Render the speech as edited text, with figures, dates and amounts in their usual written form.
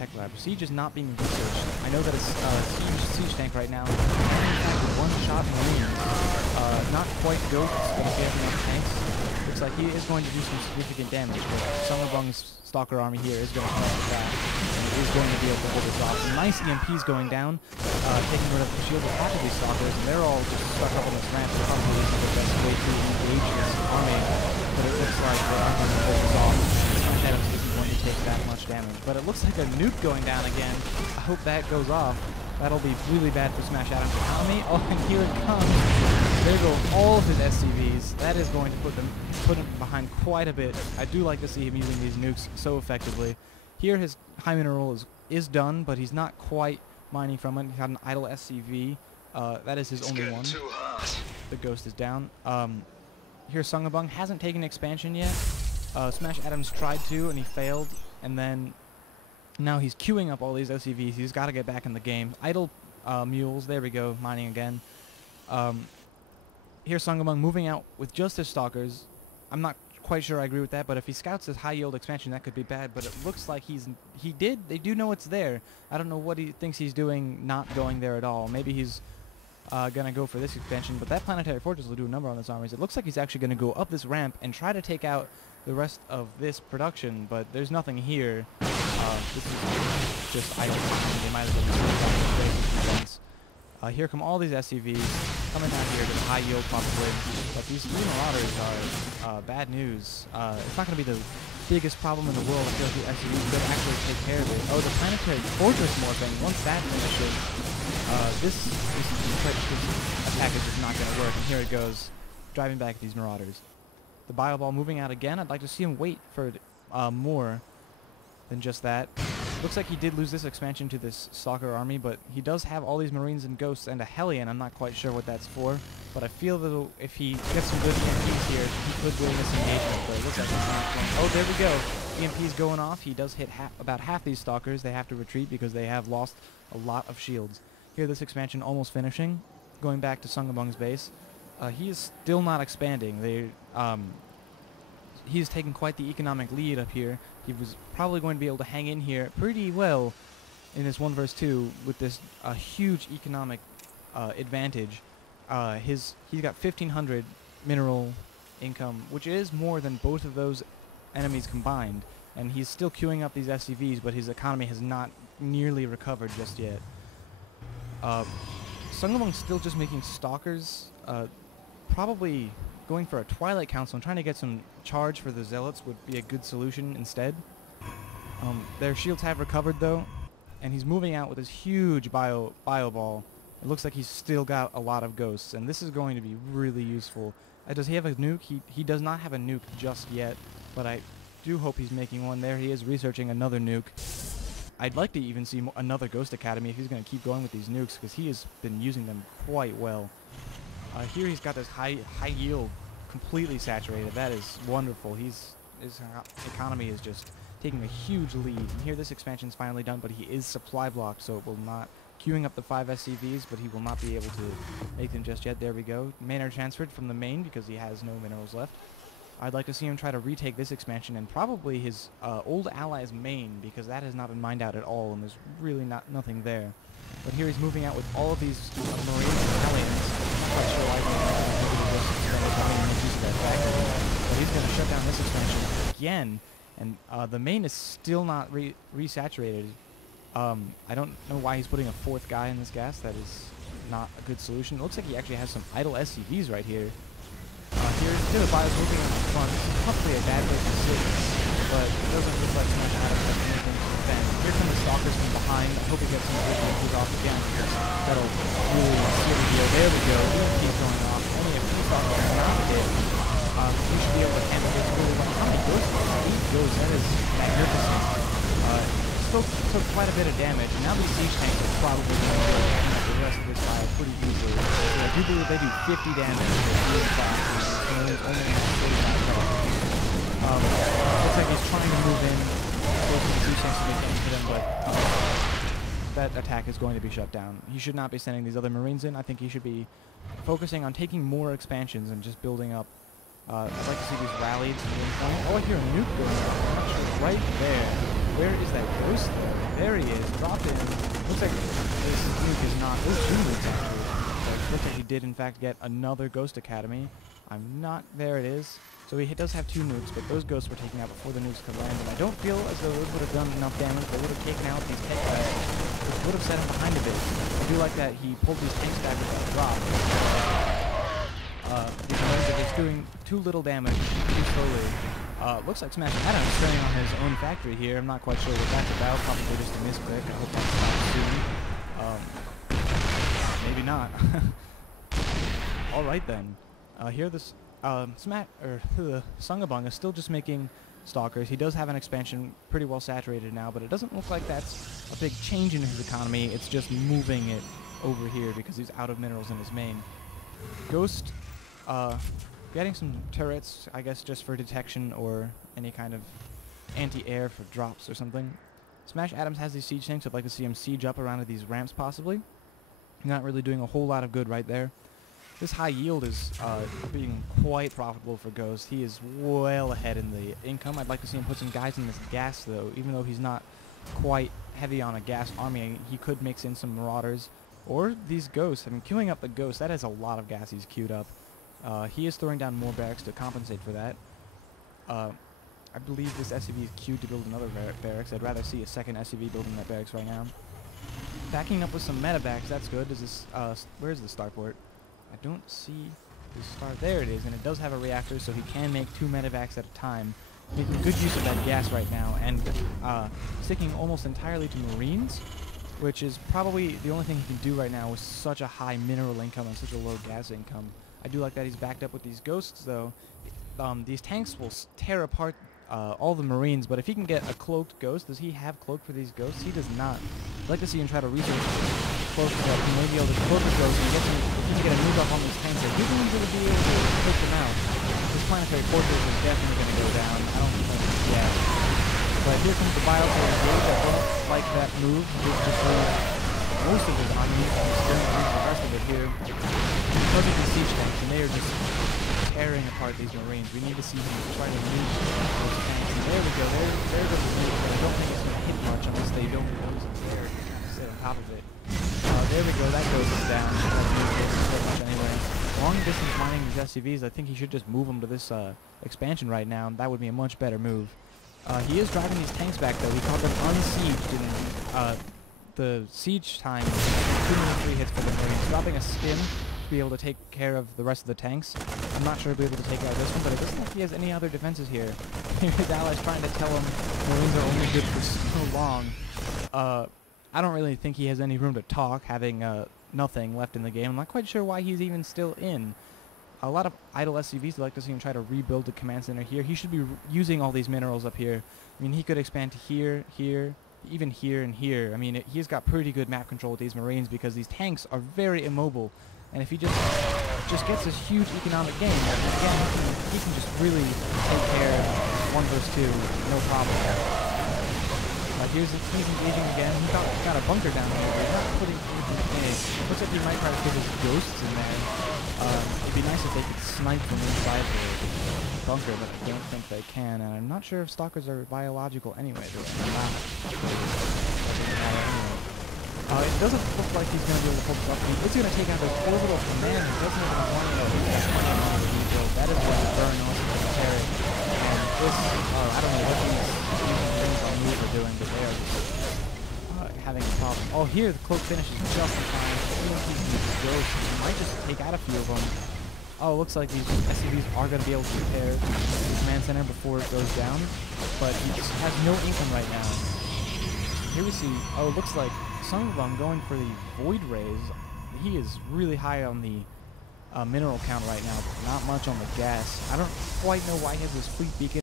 tech lab. Siege is not being researched. I know that it's siege tank right now. In fact, one-shot Marine. Not quite built. It's going to be enough tanks. Looks like he is going to do some significant damage, but Sungabung's Stalker army here is going to come out with that, and it is going to be able to hold this off. Some nice EMPs going down, taking rid of the shield of half of these Stalkers, and they're all just stuck up on this ramp. They're probably isn't the best way to engage this army, but it looks like they are going to hold this off. SmashAdams isn't going to take that much damage, but it looks like a nuke going down again. I hope that goes off. That'll be really bad for SmashAdams' economy. Oh, and here it comes. There go all of his SCVs. That is going to put him behind quite a bit. I do like to see him using these nukes so effectively. Here his high mineral is done, but he's not quite mining from it. He's got an idle SCV. That is his only one. The Ghost is down. Here Sungabung hasn't taken expansion yet. SmashAdams tried to, and he failed. And then now he's queuing up all these SCVs. He's got to get back in the game. Idle mules. There we go. Mining again. Here's Sungabung moving out with just his Stalkers. I'm not quite sure I agree with that, but if he scouts his high yield expansion, that could be bad. But it looks like they do know it's there. I don't know what he thinks he's doing not going there at all. Maybe he's gonna go for this expansion, but that planetary fortress will do a number on his armies. It looks like he's actually gonna go up this ramp and try to take out the rest of this production, but there's nothing here. This is just idle. They might as well be here come all these SCVs coming down here to the high yield probably, but these three Marauders are bad news. It's not going to be the biggest problem in the world. I feel like the SCVs could actually take care of it. Oh, the planetary fortress morphing. Once that finishes, this attack is just not going to work. And here it goes, driving back these Marauders. The Bio Ball moving out again. I'd like to see him wait for more than just that. Looks like he did lose this expansion to this Stalker army, but he does have all these Marines and Ghosts and a Hellion. I'm not quite sure what that's for, but I feel that if he gets some good EMPs here, he could win this engagement. But it looks like he's not going. Oh, there we go. EMP's going off. He does hit about half these Stalkers. They have to retreat because they have lost a lot of shields. Here, this expansion almost finishing. Going back to Sungabung's base. He is still not expanding. He's taking quite the economic lead up here. He was probably going to be able to hang in here pretty well in this 1 vs. 2 with this huge economic advantage. He's got 1,500 mineral income, which is more than both of those enemies combined. And he's still queuing up these SCVs, but his economy has not nearly recovered just yet. Sungabung's still just making Stalkers, probably going for a Twilight Council and trying to get some charge for the Zealots would be a good solution instead. Their shields have recovered though, and he's moving out with his huge bio ball. It looks like he's still got a lot of Ghosts, and this is going to be really useful. Does he have a nuke? He does not have a nuke just yet, but I do hope he's making one. There he is researching another nuke. I'd like to even see another Ghost Academy if he's going to keep going with these nukes, because he has been using them quite well. Here he's got this high yield completely saturated. That is wonderful. His economy is just taking a huge lead. And here this expansion's finally done, but he is supply blocked, so it will not queuing up the 5 SCVs, but he will not be able to make them just yet. There we go. Manor transferred from the main because he has no minerals left. I'd like to see him try to retake this expansion and probably his old ally's main, because that has not been mined out at all, and there's really nothing there. But here he's moving out with all of these Marines and Hellions. I'm not quite sure why but he's going to shut down this expansion again, and the main is still not resaturated. I don't know why he's putting a 4th guy in this gas. That is not a good solution. It looks like he actually has some idle SCVs right here. Here the Bio's moving in the front. It's probably a bad place to sit, but it doesn't look like SmashAdams has anything to defend. Here come the Stalkers from behind. I hope he gets some good ones off again. That'll really seal the deal. There we go. Keep going off. Only a few Stalkers are not hit. We should be able to handle this really well. How many goes? 8 goes. That is magnificent. Still took quite a bit of damage, and now these siege tanks are probably going to be able to handle the rest of this fire pretty easily. So I do believe they do 50 damage with 3 fire, and only 45 health. Looks like he's trying to move in close to the siege tanks to make things hit him, but that attack is going to be shut down. He should not be sending these other Marines in. I think he should be focusing on taking more expansions and just building up. I'd like to see these rallied to one point. Oh, I hear a nuke going off. I'm not sure. Right there. Where is that Ghost? There he is, dropped in. Looks like this nuke is not... Oh, 2 nukes actually. So looks like he did in fact get another Ghost Academy. I'm not... There it is. So he does have 2 nukes, but those ghosts were taken out before the nukes could land, and I don't feel as though those would have done enough damage. They would have taken out these tank guys, which would have set him behind a bit. I do like that he pulled these tanks back with that drop. He learned that he's doing too little damage too slowly. Looks like SmashAdams is turning on his own factory here. I'm not quite sure what that's about. Probably just a misclick. I hope that's not soon. Maybe not. All right then. Here this Sungabung is still just making stalkers. He does have an expansion pretty well saturated now, but it doesn't look like that's a big change in his economy. It's just moving it over here because he's out of minerals in his main. Ghost, getting some turrets, I guess just for detection or any kind of anti-air for drops or something. SmashAdams has these siege tanks. I'd like to see him siege up around to these ramps possibly. Not really doing a whole lot of good right there. This high yield is being quite profitable for Ghost. He is well ahead in the income. I'd like to see him put some guys in this gas, though. Even though he's not quite heavy on a gas army, he could mix in some Marauders. Or these Ghosts. I mean, queuing up the Ghost, that is a lot of gas he's queued up. He is throwing down more barracks to compensate for that. I believe this SCV is queued to build another barracks. I'd rather see a second SCV building that barracks right now. Backing up with some medevacs, that's good. Is this, where's the starport? I don't see the star. There it is, and it does have a reactor, so he can make 2 medevacs at a time. Making good use of that gas right now, and sticking almost entirely to Marines, which is probably the only thing he can do right now with such a high mineral income and such a low gas income. I do like that he's backed up with these Ghosts, though. These tanks will tear apart all the Marines, but if he can get a cloaked Ghost, does he have cloak for these Ghosts? He does not. I'd like to see him try to research cloak that he may be able to cloak the Ghost and get some, if he can get a move up on these tanks, he's going to be able to take them out. This planetary fortress is definitely going to go down. I don't think, yeah. But here comes the biosphere engage. I don't like that move. He's just most of his army is going to the rest of it here. Because of these siege tanks, and they are just tearing apart these Marines. We need to see him try to move those tanks. And there we go. There goes the move. I don't think it's going to hit much unless they don't use it there. Trying to sit on top of it. There we go. That goes down. That much anyway. Long distance mining these SCVs. I think he should just move them to this expansion right now. That would be a much better move. He is driving these tanks back though. He caught them unsieged, and the siege time is 2 minutes 3 hits for the Marines. Dropping a skim to be able to take care of the rest of the tanks. I'm not sure he'll be able to take out this one, but it doesn't look like he has any other defenses here. His allies trying to tell him Marines are only good for so long. I don't really think he has any room to talk, having nothing left in the game. I'm not quite sure why he's even still in. A lot of idle SCVs. I'd like to see him try to rebuild the command center here. He should be using all these minerals up here. I mean, he could expand to here, here, even here and here. I mean, he's got pretty good map control with these Marines because these tanks are very immobile. And if he just gets this huge economic gain, again, he can just really take care of 1 versus 2, no problem. He's engaging again. He got a bunker down here, but he's not putting anything in. Looks like he might try to put his Ghosts in there. It'd be nice if they could snipe from inside the bunker, but I don't think they can. And I'm not sure if stalkers are biological anyway. They're not. It doesn't look like he's going to be able to pull this off. It's going to take out the orbital command. He doesn't have enough money to rebuild. That is going to burn off the carry. And this, I don't know what these moves are doing, but they are just having a problem. Oh, here the cloak finishes just in time. He might just take out a few of them. Oh, it looks like these SCVs are going to be able to repair the command center before it goes down, but he just has no income right now. Here we see, oh, it looks like Sungabung going for the Void Rays. He is really high on the mineral count right now, but not much on the gas. I don't quite know why he has this fleet beacon.